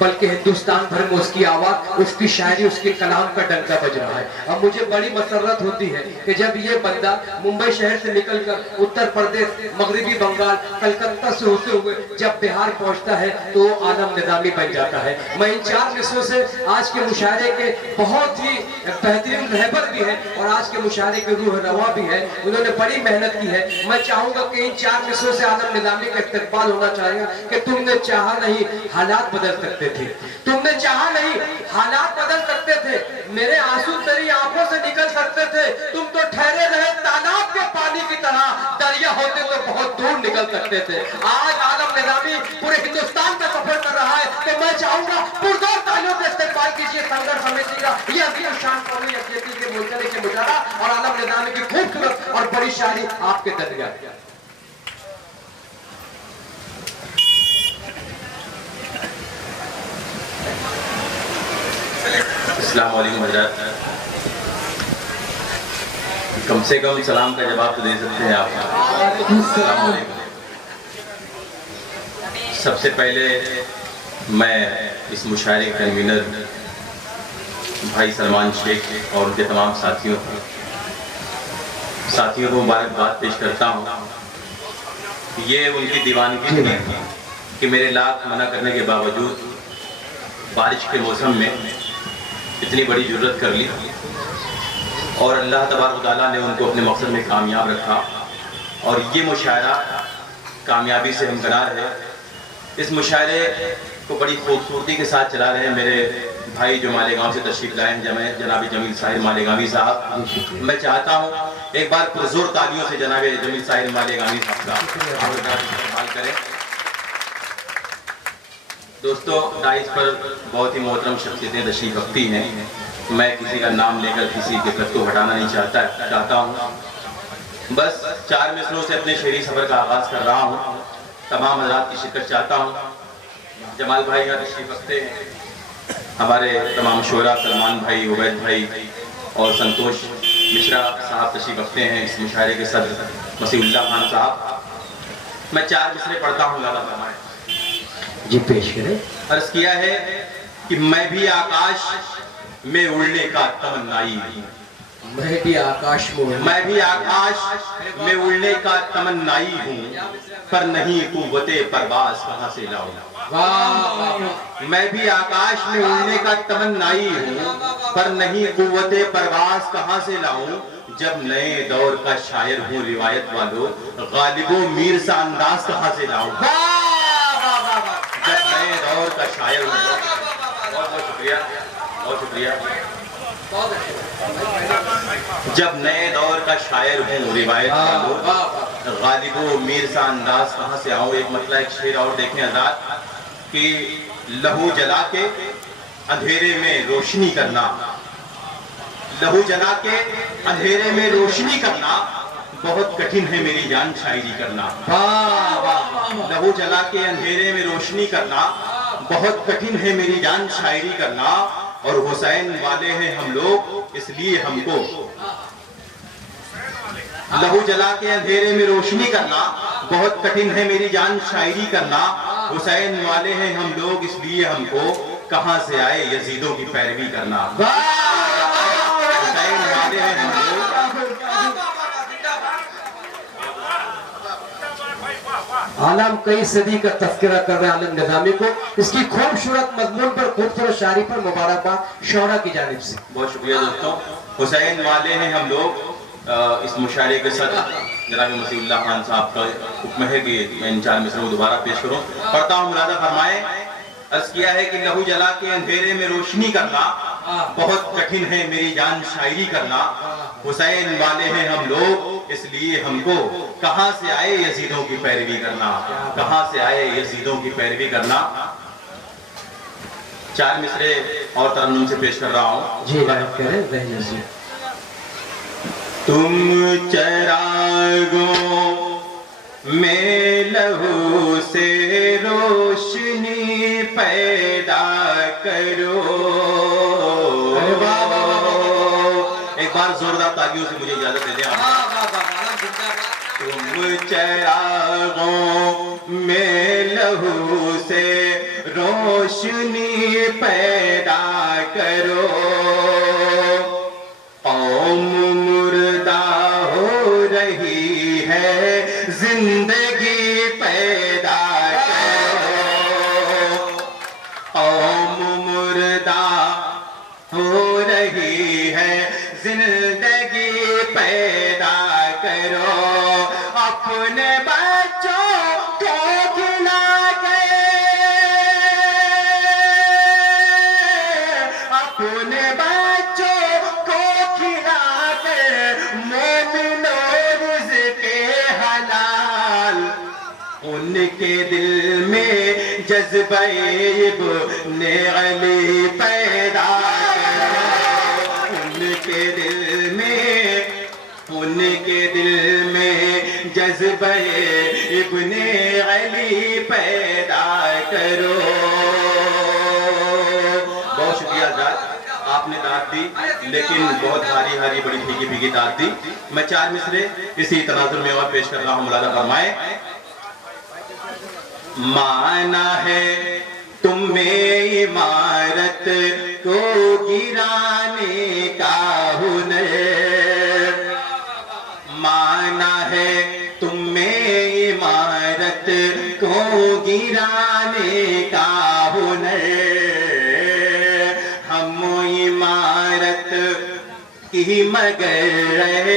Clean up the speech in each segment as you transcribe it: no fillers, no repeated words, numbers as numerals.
बल्कि हिंदुस्तान भर में उसकी आवाज, उसकी शायरी, उसके कलाम का डंका बज रहा है। अब मुझे बड़ी मसरत होती है कि जब ये बंदा मुंबई शहर से निकलकर उत्तर प्रदेश, मगरबी बंगाल, कलकत्ता से होते हुए जब बिहार पहुंचता है तो आलम निजामी बन जाता है। मैं इन 4 मिसरों से आज के मुशायरे के बहुत ही बेहतरीन रहबर भी है और आज के मुशायरे के रूह रवा भी है, उन्होंने बड़ी मेहनत की है। मैं चाहूंगा कि इन 4 मिसरों से आलम निजामी का इस्तकबाल होना चाहिए कि तुमने चाहा नहीं हालात बदल सकते थे, तुमने चाहा नहीं हालात बदल सकते थे, मेरे आंसू तेरी आंखों से निकल सकते थे, तुम तो ठहरे रहे तालाब के पानी की तरह, दरिया होते तो बहुत दूर निकल सकते थे। आज आलम निजामी पूरे हिंदुस्तान का सफर कर रहा है तो मैं चाहूंगा पुरजोर तालियों से इस्तेमाल कीजिए संघर्ष समिति का ये अजीम शान कौमी यकजहती के मुल्क के मुजाहरा और आलम निजामी की खूबसूरत और बड़ी शायरी आपके दरिया। अस्सलाम वालेकुम हज़रात, कम से कम सलाम का जवाब तो दे सकते हैं आप। सबसे पहले मैं इस मुशायरे के कन्वीनर भाई सलमान शेख और उनके तमाम साथियों को मुबारकबाद पेश करता हूँ। ये उनकी दीवानगी थी कि मेरे लाख मना करने के बावजूद बारिश के मौसम में इतनी बड़ी जुर्रत कर ली और अल्लाह तबारक व तआला ने उनको अपने मकसद में कामयाब रखा और ये मुशायरा कामयाबी से हमकरार है। इस मुशायरे को बड़ी खूबसूरती के साथ चला रहे हैं मेरे भाई जो मालेगांव से तशरीफ लाए हैं, जनाब जमील साहिर मालेगांवी साहब। मैं चाहता हूँ एक बार पुरजोर तालियों से जनाब जमील साहिर मालेगांवी साहब का इस्तेमाल करें। दोस्तों, डाइस पर बहुत ही मोहतरम शख्सियतें तशरीफ रखती हैं। मैं किसी का नाम लेकर किसी के कद को हटाना नहीं चाहता हूँ। बस 4 मिसरों से अपने शेरी सफ़र का आगाज़ कर रहा हूँ। तमाम हज़रात की शिरकत चाहता हूँ। जमाल भाई का तशरीफ रखते हैं, हमारे तमाम शोरा सलमान भाई, उबैद भाई और संतोष मिश्रा साहब तशरीफ रखते हैं। इस मुशायरे के सदर मसीहुल्लाह खान साहब। मैं 4 मिसरे पढ़ता हूँ, ज़्यादा फरमाएं जी पेश करें। अर्ज किया है कि मैं भी आकाश में उड़ने का तमन्नाई हूँ, मैं भी आकाश में उड़ने का तमन्नाई हूँ, पर नहीं कुव्वते परवाज़ कहाँ से लाऊं। मैं भी आकाश में उड़ने का तमन्नाई हूँ, पर नहीं कुव्वते परवाज़ कहाँ से लाऊं। जब नए दौर का शायर हूँ रिवायत वालों, गालिबो मीर सा अंदाज कहाँ से लाऊं। जब नए दौर का शायर हूँ, बहुत बहुत शुक्रिया, बहुत शुक्रिया। जब नए दौर का शायर हूँ रिवायत वालों, गालिबो मीर सा अंदाज कहाँ से आऊँ। एक मतलब एक शेर और देखें आजाद कि लहू जला के अंधेरे में रोशनी करना, लहू जला के अंधेरे में रोशनी करना बहुत कठिन है मेरी जान शायरी करना। लहू जला के अंधेरे में रोशनी करना बहुत कठिन है मेरी जान शायरी करना। और हुसैन वाले हैं हम लोग इसलिए हमको, लहू जला के अंधेरे में रोशनी करना बहुत कठिन है मेरी जान शायरी करना। हुसैन वाले हैं हम लोग इसलिए हमको कहां से आए यजीदों की पैरवी करना। हुसैन वाले हैं हम लोग। आलम कई सदी का तस्करा कर रहे आलम निजामी को इसकी खूबसूरत मजमून पर, खूबसूरत शायरी पर मुबारकबाद शौरा की जानिब से। बहुत शुक्रिया दोस्तों। हुसैन वाले हैं हम लोग। इस मुशायरे के साथ जनाब मसीहुल्लाह खान साहब का हुक्म है कि मैं इन 4 मिसरों को दोबारा पेश करूं। पढ़ता हूँ, मुलाजा फरमाए। अर्ज किया है कि लहू जला के अंधेरे में रोशनी करना बहुत कठिन है मेरी जान शायरी करना। हुसैन वाले हैं हम लोग इसलिए हमको कहां से आए यजीदों की पैरवी करना, कहां से आए यजीदों की पैरवी करना। 4 मिसरे और तरन्नुम से पेश कर रहा हूं। जी बात करें। तुम चरागों में लहू से रोशनी पैदा करो। एक बार जोरदार तालियों से मुझे इजाजत दे दें। तुम चरागों में लहू से रोशनी पैदा करो, कौम मुर्दा हो रही है, जिंदगी पैदा करो, कौम मुर्दा हो रही है, जिंदगी पैदा करो, अपने बच्चों को खिला के, अपने बच्चों को खिला के, मोमिनों रिज़्क़े हलाल, उनके दिल में जज्बे इब्ने अली पैदा करो, उनके दिल में जज्बे इब्ने अली पैदा करो। बहुत शुक्रिया जात, आपने दाद दी, लेकिन बहुत भारी भारी बड़ी फीकी फीकी दाद दी। मैं 4 मिसरे इसी तनाजुर में और पेश कर रहा हूँ, मुलादा फरमाए। माना है तुम्हें इमारत को गिराने का हुनर, माना है तुम्हें इमारत को गिराने का हुनर, हम इमारत की मगर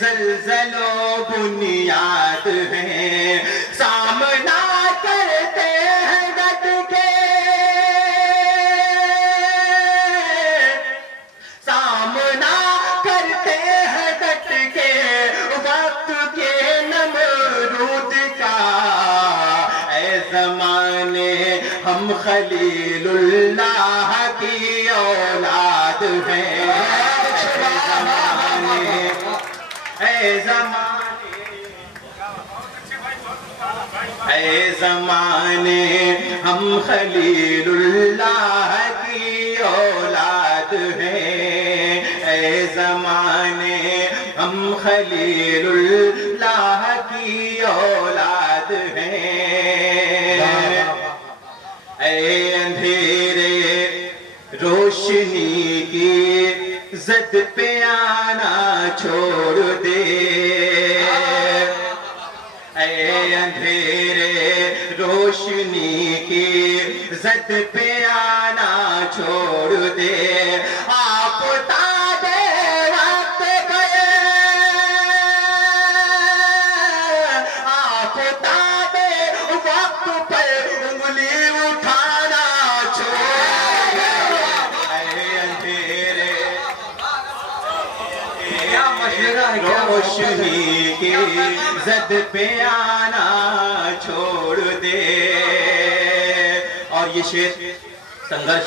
ज़लज़लो बुनियाद हैं, सामना करते हैं डट के, सामना करते हैं डट के, वक्त के नमरूद का, ऐ ज़माने हम खलीलुल्लाह की औलाद हैं, ऐ ज़माने हम खलीलुल्लाह की औलाद हैं, ऐ ज़माने हम खलीलुल्लाह की औलाद हैं। ऐ अंधेरे रोशनी की ज़द पे आना छोड़ दे, ऐ अंधेरे रोशनी की ज़द पे आना छोड़ दे, आप ताबे वक्त पे, आप ताबे वक्त पे उंगली उठाना छोड़ दे, ऐ अंधेरे रोशनी की ज़द पे आना छोड़ दे। और ये शेर संघर्ष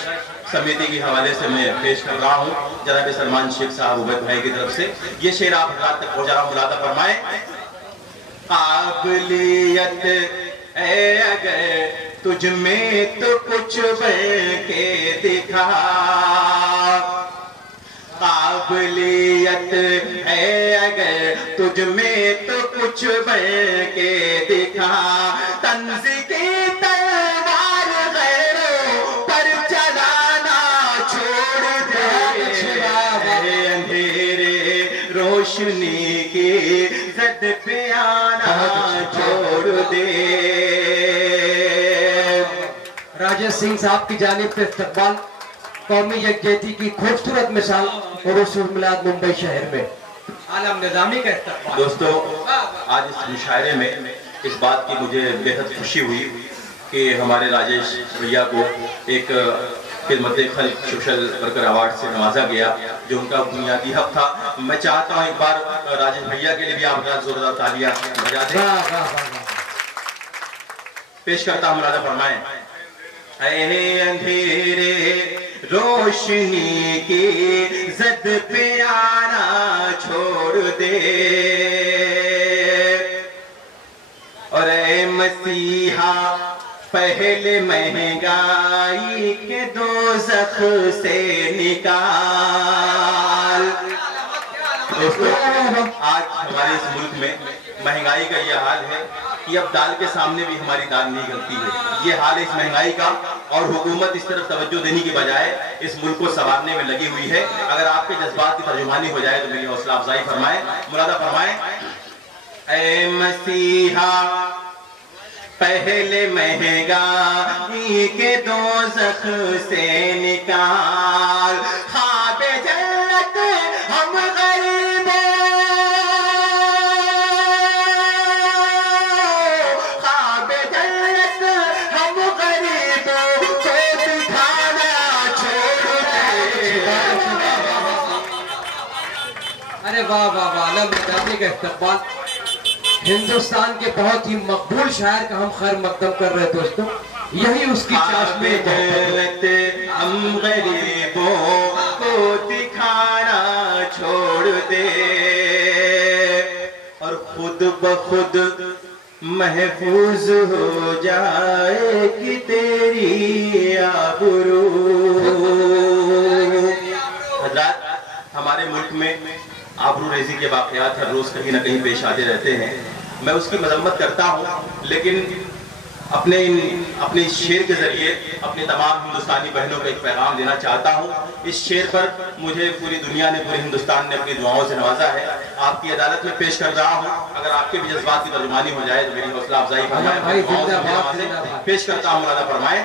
समिति के हवाले से मैं पेश कर रहा हूँ, जनाब सलमान शेख साहब उबैद भाई की तरफ से। ये शेर आप रात तक पहुंचा रहा हूँ, मुलादा फरमाए। काबिलियत है अगर तुझ में तो कुछ बढ़ के दिखा, काबिलियत है अगर तुझ में तो कुछ बढ़ के दिखा, तंज़ की तलवार गैरों पर चलाना छोड़ दे, अंधेरे रोशनी की ज़द पे आना छोड़ दे। राजेश सिंह साहब की जानिब से इस्तकबाल कौमी यकजहती की खूबसूरत मिसाल और उस मिलाद मुंबई शहर में आलम निज़ामी का इस्तकबाल। दोस्तों, आज इस मुशायरे में इस बात की मुझे बेहद खुशी हुई कि हमारे राजेश भैया को एक खिदमत खल्क सोशल वर्कर अवार्ड से नवाजा गया, जो उनका बुनियादी हक था। मैं चाहता हूँ एक बार राजेश भैया के लिए भी आप जोरदार तालियां बजा दें। पेश करता हूँ, मुलादा फरमाएं। ऐ अंधेरे रोशनी की ज़द पे आना छोड़ दे, और ऐ मसीहा पहले महंगाई के दोज़ख से निकाल। दोस्तों, आज हमारे इस मुल्क में महंगाई का यह हाल है कि अब दाल के सामने भी हमारी दाल नहीं गलती है। ये हाल है इस महंगाई का, और हुकूमत इस तरफ तवज्जो देने की बजाय इस मुल्क को संवारने में लगी हुई है। अगर आपके जज्बात की तर्जुमानी हो जाए तो मेरी हौसला अफजाई फरमाए, मुरादा फरमाए। ऐ मसीहा पहले महंगाई के दोज़ख से निकाल, ख्वाब जन्नत हम गरीबों, ख्वाब जन्नत हम गरीबों को दिखाना छोड़ दे। अरे वाह वाह वाह, आलम निजामी का इस्तकबाल। हिंदुस्तान के बहुत ही मकबूल शायर का हम खैर मकदम कर रहे हैं दोस्तों। यही उसकी चाशनी है। हम गरीबों को दिखाना छोड़ दे, और खुद ब खुद महफूज हो जाएगी तेरी आबरू। हज़रात, हमारे मुल्क में आबरू रेज़ी के वाक़यात हर रोज़ कहीं ना कहीं पेश आते रहते हैं। मैं उसकी मजम्मत करता हूँ, लेकिन अपने इस शेर के ज़रिए अपने तमाम हिंदुस्तानी बहनों को एक पैगाम देना चाहता हूँ। इस शेर पर मुझे पूरी दुनिया ने, पूरे हिंदुस्तान ने अपनी दुआओं से नवाजा है। आपकी अदालत में पेश कर रहा हूँ। अगर आपके भी जज्बात की तर्जुमानी हो जाए तो मेरी हौसला अफजाई फरमाए। पेश करता हूँ, मुरादा फरमाए।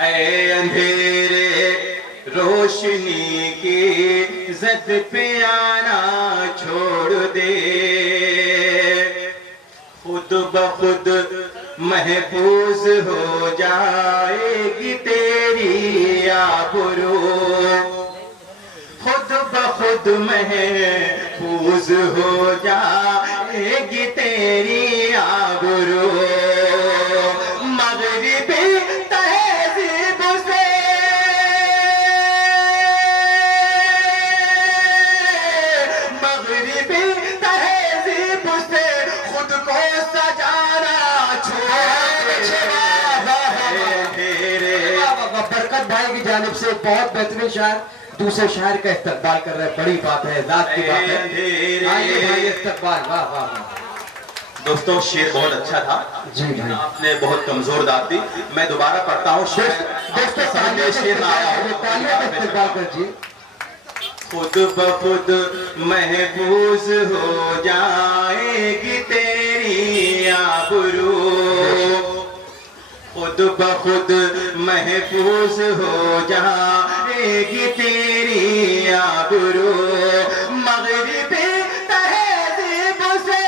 ऐ अंधेरे रोशनी की ज़द पे आना छोड़ दे, खुद ब खुद महफूज हो जाएगी तेरी आबरू, खुद ब खुद महफूज हो जाएगी तेरी आबरू। मगरिबी तहज़ीब से, मगरिबी तहज़ीब से खुद को सजाना बरकत भाई की जानिब से बहुत बेहतरीन शायर दूसरे शायर का इस्तकबाल कर रहे हैं। बड़ी बात है, ज़ात की बात है। आइए भाई इस्तकबाल। वाह वाह वाह दोस्तों, शेर बहुत अच्छा था जी भाई, आपने बहुत कमजोर दाद दी। मैं दोबारा पढ़ता हूँ शेर। दोस्तों सामने शेर ना आया हो, तालियों का इस्तकबाल कीजिए। खुद ब खुद महफूज हो जाएगी तेरी आबरू, खुद ब खुद महफूज हो जाएगी तेरी आबरू। मगरिबी तहज़ीब से,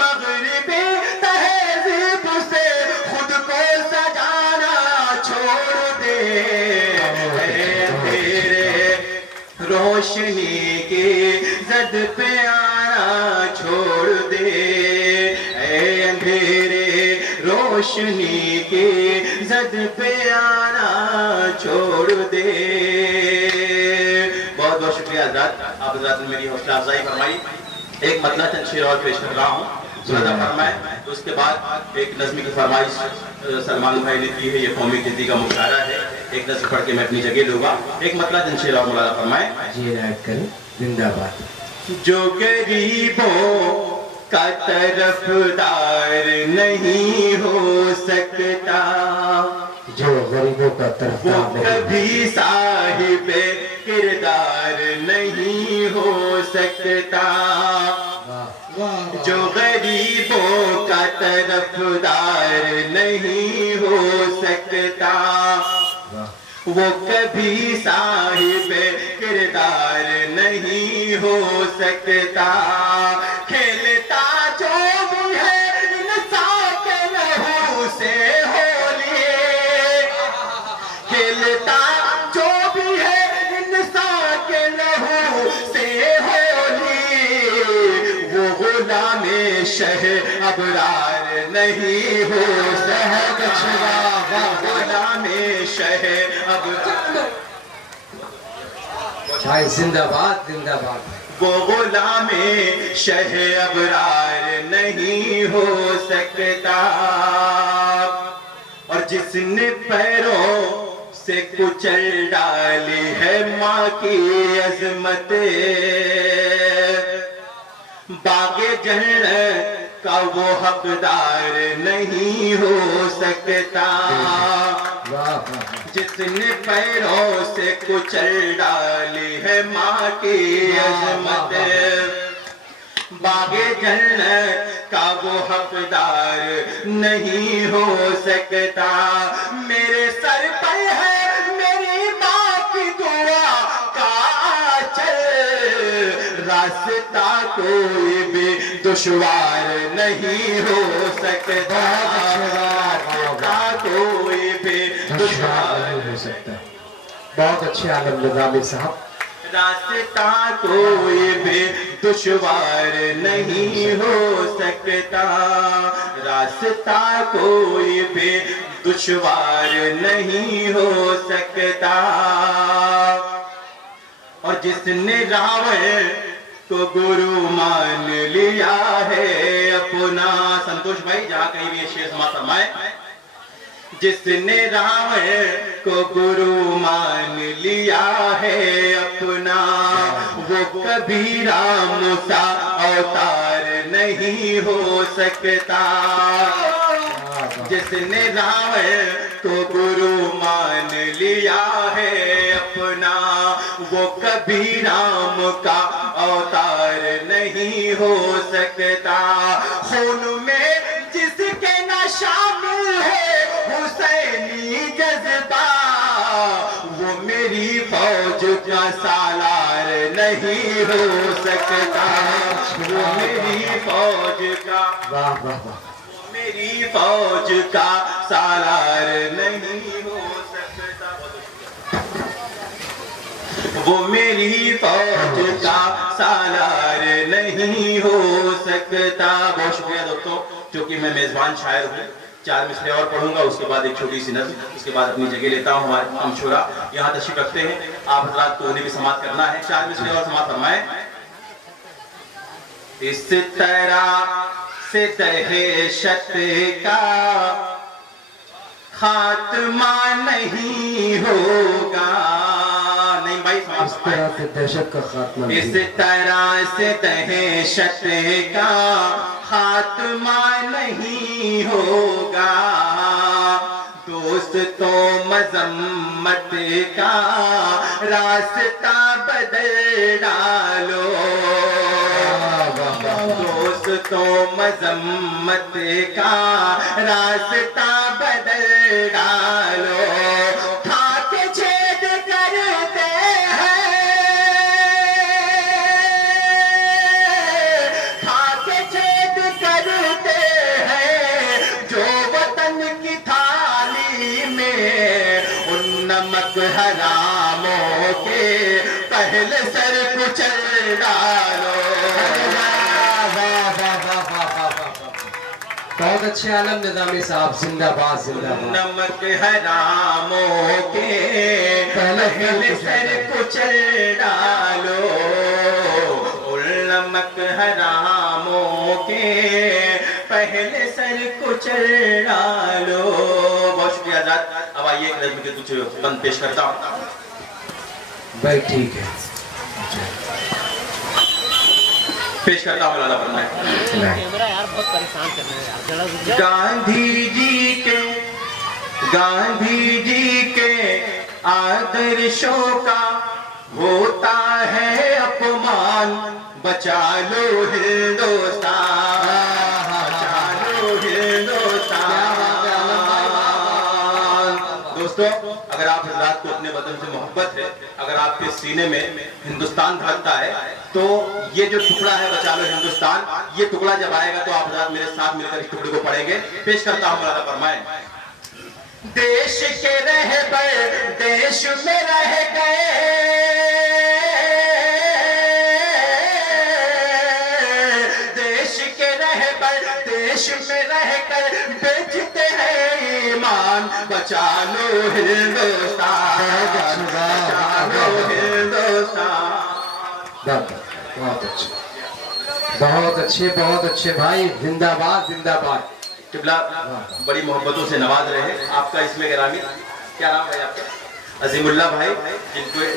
मगरिबी तहज़ीब से खुद को सजाना छोड़ दे। तेरे रोशनी की ज़द पे आना छोड़ दे, ऐ अंधेरे रोशनी के ज़द पे आना छोड़ दे। बहुत बहुत शुक्रिया हज़रात, आप हज़रात ने मेरी हौसला अफजाई फरमाई। एक मतला चंद शेर और पेश कर रहा हूँ, ज़्यादा फरमाए। तो उसके बाद एक नज़्म की फरमाइश सलमान भाई ने की है, ये कौमी ज़िंदगी का मुशायरा है। एक नज़्म पढ़ के मैं अपनी जगह लूँगा। एक मतला चंद शेर और मुरादा फरमाए। जी राइट करें। जिंदाबाद। जो गरीबों का तरफदार नहीं हो सकता, जो गरीबों का वो तरफदार कभी साहिब किरदार नहीं हो सकता। जो गरीबों का तरफदार नहीं हो सकता, वो कभी साहिब किरदार नहीं हो सकता। खेलता जो भी है इंसान के लहू से होली, खेलता जो भी है इंसान के लहू से होली, वो गुलामे शह अबरार नहीं हो सकता। गुलामे शह भाई जिंदाबाद जिंदाबाद। वो गुलामे शह अबरार नहीं हो सकता। और जिसने पैरों से कुचल डाली है माँ की अजमत, बागे जन्नत का वो हकदार नहीं हो सकता, जिसने पैरों से कुचल डाली है माँ की अजमत। बागे जन्नत का वो हकदार नहीं हो सकता। मेरे सर पर है मेरी माँ की दुआ का चल, रास्ता कोई भी दुश्वार नहीं हो सकता, रास्ता कोई भी दुश्वार नहीं हो सकता। बहुत अच्छे आलम निजामी साहब। रास्ता कोई भी दुश्वार नहीं हो सकता, रास्ता कोई भी दुश्वार नहीं हो सकता। और जिसने रावण को गुरु मान लिया है अपना, संतोष भाई जहाँ कहीं भी ये शेर समाप्त फरमाए, जिसने रावण को गुरु मान लिया है अपना, वो कभी राम सा अवतार नहीं हो सकता। जिसने रावण को गुरु मान लिया है अपना, वो कभी राम का अवतार नहीं हो सकता। खून में जिसके न शामिल है हुसैनी जज्बा, वो मेरी फौज का सालार नहीं हो सकता, वो मेरी फौज का, वाह वाह वाह, मेरी फौज का सालार नहीं हो सकता, वो मेरी फौज का सालार नहीं हो सकता। बहुत शुक्रिया दोस्तों, क्योंकि मैं मेजबान शायर हूँ, 4 मिसरे और पढ़ूंगा, उसके बाद एक छोटी सी नज़्म, उसके बाद अपनी जगह लेता हूँ। हमारे हमशुरा यहाँ तशरीफ रखते हैं, आप हजरात को उन्हें भी समाप्त करना है। 4 मिसरे और समाप्त फरमाएं। इस तरह से दहशत का खात्मा नहीं होगा, नहीं भाई इस तरह से दहशत का खात्मा नहीं, इस तरह से दहशत का खात्मा नहीं होगा। दोस्तों मजम्मत का रास्ता बदल डालो, दोस्तों मजम्मत का रास्ता बदल डालो। खाके छेद करते हैं, खाके छेद करते हैं जो वतन की थाली में, उन नमक हरामों के पहले सर कुचल डालो। बहुत अच्छे आलम निजामी साहब, जिंदाबाद जिंदाबाद। नमक हरामों के पहले सर कुचल डालो, उन नमक हरामों के पहले सर कुचल डालो। बहुत शुक्रिया आजाद। अब आइए एक नज़्म के कुछ बंद पेश करता हूँ भाई, ठीक है, पेश करता हूँ। लाला फरमाए। यार बहुत परेशान कर रहे हैं यार। गांधी जी के आदर्शों का होता है अपमान, बचा लो हिंदुस्तान, बचा लो हिंदुस्तान। दोस्तों, अगर आप हजरात को अपने वतन से मोहब्बत है, अगर आपके सीने में हिंदुस्तान धड़कता है, तो ये जो टुकड़ा है बचा लो हिंदुस्तान, ये टुकड़ा जब आएगा तो आप हजरात मेरे साथ मिलकर इस टुकड़े को पढ़ेंगे। पेश करता हूँ। मौलाना फरमाएं। देश के रहबर देश में रह गए, देश के रहबर देश में रह कर बेचते हैं ईमान, बचा लो हिंदुस्तान, बचा लो हिंदुस्तान। बहुत अच्छे, बहुत अच्छे, बहुत अच्छे भाई, जिंदाबाद जिंदाबाद। किबला बड़ी मोहब्बतों से नवाज रहे। आपका इसमें गिरामी क्या नाम है आपका? अजीमुल्लाह भाई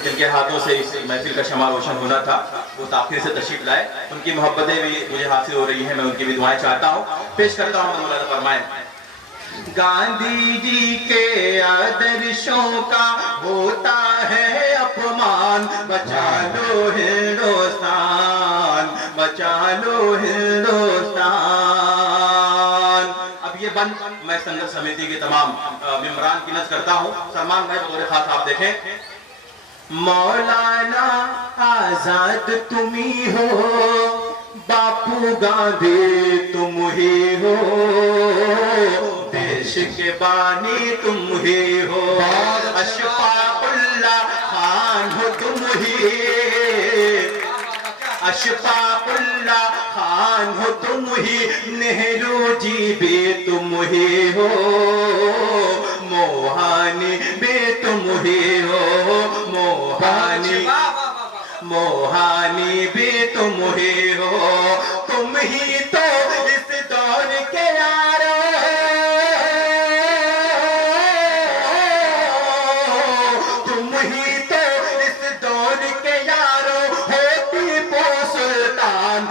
जिनके हाथों से इस महफिल का शमा रोशन होना था, वो ताखिर से तशरीफ लाए। उनकी मोहब्बतें भी मुझे हासिल हो रही हैं, मैं उनकी भी दुआएं चाहता हूँ। पेश करता हूँ मौलाना फरमाए। गांधी जी के आदर्शों का होता है अपमान, बचा लो हिंदुस्तान, बचा लो हिंदुस्तान। अब ये बंद मैं संघर्ष समिति के तमाम मेंबरान की नज़र करता हूँ। सलमान भाई बतौर खास आप देखें। मौलाना आजाद तुम ही हो, बापू गांधी तुम ही हो, देश के बानी तुम ही हो, अशफाकुल्लाह खान हो तुम ही, अशफाकुल्लाह खान हो तुम ही, नेहरू जी भी तुम ही हो, मोहानी भी तुम ही हो, मोहानी भी तुम ही हो, तुम ही तो इस दौर के यारो, तुम ही तो इस दौर के यारो हो, टीपू सुल्तान।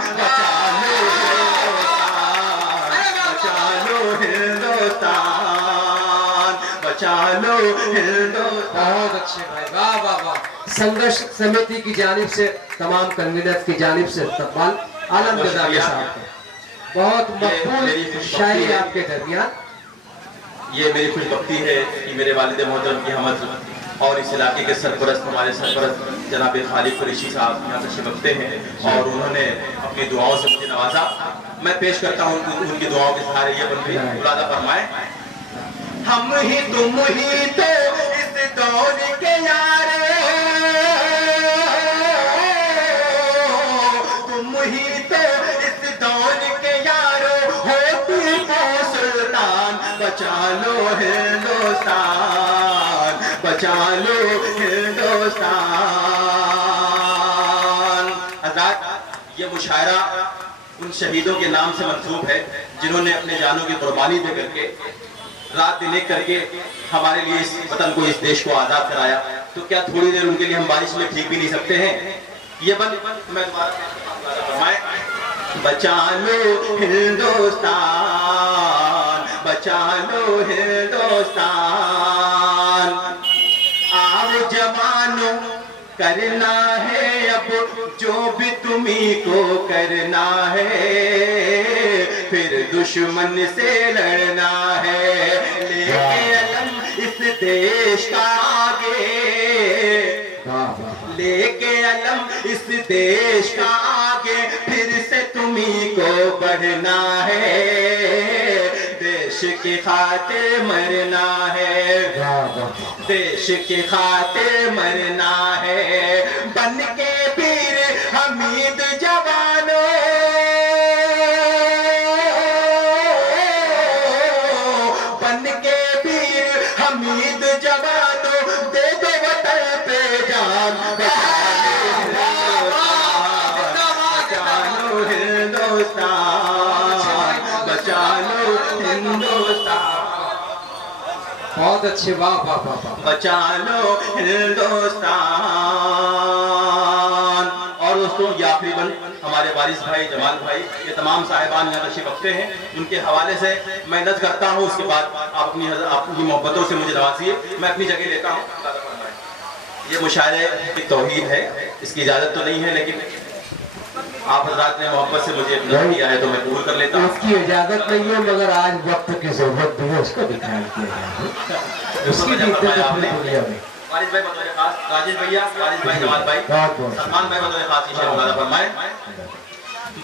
बचा लो हिंदुस्तान, बचा लो हिंदुस्तान। बहुत अच्छे भाई, वाह वाह वाह। संघर्ष समिति की जानिब से, तमाम कन्वीनर की जानिब से इस्तकबाल आलम गजाली साहब का। बहुत मकबूल शायरी आपके दरमियान। ये मेरी खुशबख्ती है कि मेरे वालिद मोहतरम की हमद और इस इलाके के सरपरस्त, हमारे सरपरस्त जनाब खालिद कुरैशी साहब यहाँ तशरीफ रखते हैं और उन्होंने अपनी दुआओं से मुझे नवाजा। मैं पेश करता हूँ उनकी दुआओं के सहारे ये बन रही मुलादा फरमाए। हम ही तुम ही तो इस दौर के यारो, तुम ही तो इस दौर के यारो हो, टीपू सुल्तान। बचा लो हिंदुस्तान, बचा लो हिंदुस्तान। आजाद ये मुशायरा उन शहीदों के नाम से मंसूब है जिन्होंने अपने जानों की कुर्बानी दे करके, रात दिन एक करके हमारे लिए इस वतन को, इस देश को आजाद कराया। तो क्या थोड़ी देर उनके लिए हम बारिश में ठीक भी नहीं सकते हैं? ये बंद मैं दोबारा फरमाए। बचा लो हिंदुस्तान, बचा लो हिंदुस्तान। आओ जवानों करना है अब जो भी तुम्ही को करना है, फिर दुश्मन से लड़ना है, लेके अलम इस देश का आगे, लेके अलम इस देश का आगे, फिर से तुम्ही को बढ़ना है, देश के खातिर मरना है, देश के खातिर मरना है। बन के वीर हमीद जवानों, बन के वीर हमीद जवानों, दे दो वतन पे जान। बचा लो हिंदुस्तान, बचा लो हिंदुस्तान। बहुत अच्छे, वाह वाह वाह वाह। बचा लो हिंदुस्तान। और दोस्तों ये आखिरी बंद हमारे वारिस भाई, जमाल भाई, ये तमाम साहिबान यहाँ तशरीफ रखते हैं, उनके हवाले से मैं नज़र करता हूँ। उसके बाद आप अपनी मोहब्बतों से मुझे नवाजिए, मैं अपनी जगह लेता हूँ। ये मुशायरे की तौहीद है, इसकी इजाज़त तो नहीं है, लेकिन आप हज़रात ने मोहब्बत से मुझे अपना किया है तो मैं कबूल कर लेता हूँ। उसकी इजाजत नहीं है, मगर आज वक्त की जरूरत भी है, उसको भी ख्याल किया जाए। उसकी भी इज्जत अपनी दुनिया में। वारिस भाई बतौर खास, राजेश भैया, वारिस भाई, जमाल भाई, सलमान भाई बतौर खास इंशाअल्लाह फरमाए।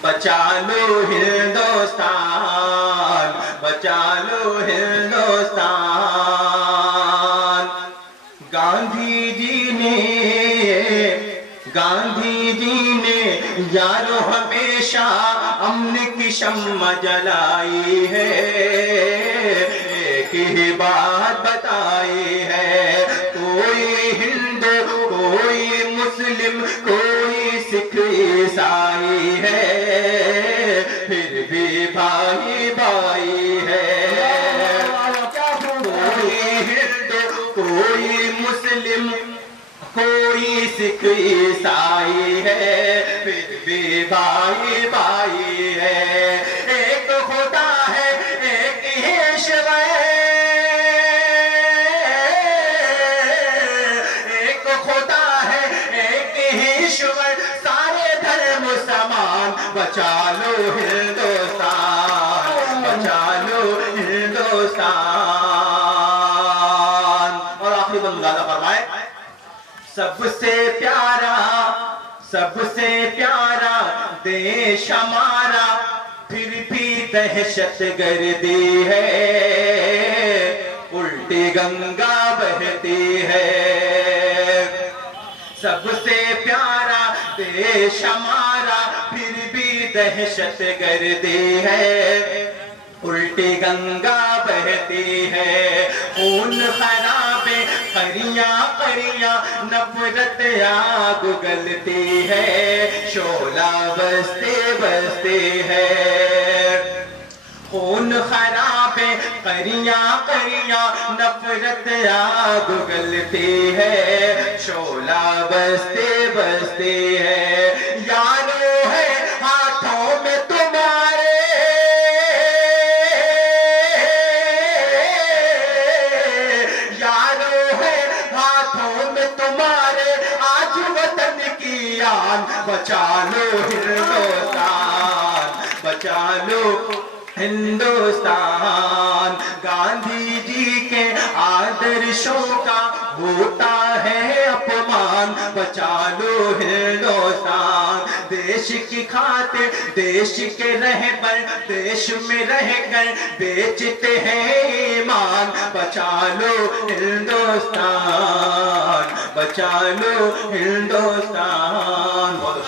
बचा लो हिंदुस्तान, बचा लो हिंदुस्तान। गांधी जी ने यारो हमेशा अमन की शम्मा जलाई है, एक ही बात बताई है, कोई हिंदू, कोई मुस्लिम, कोई सिख ईसाई है, फिर भी भाई भाई है। कोई हिंदू, कोई मुस्लिम, सिख ईसाई है, फिर भी भाई भाई है। एक खुदा है एक ही ईश्वर, एक खुदा है एक ही ईश्वर, सारे धर्म समान, बचा लो हिंदुस्तान, बचा लो हिंदुस्तान। और आखिरी बंदा फरमाए, सबसे प्यारा देश हमारा, फिर भी दहशत गर्दी है, उल्टी गंगा बहती है। सबसे प्यारा देश हमारा, फिर भी दहशत गर्दी है, उल्टी गंगा बहती है। खून खराबे करियां करियां, नफरत आग उगलती है, शोला बसते बसते है। खून खराबे करियां करियां, नफरत आग उगलती है, शोला बसते बसते है। यारो है हाथों में तुम्हारे, यारो है हाथों में तुम्हारे, आज वतन की आन, बचा लो हिंदुस्तान, बचा लो हिंदुस्तान। गांधी जी के आदर्शों का होता है अपमान, बचा लो हिंदुस्तान। देश की खातिर देश के रहबर, देश में रहकर बेचते हैं ईमान, बचा लो हिंदुस्तान, बचा लो हिंदुस्तान। बहुत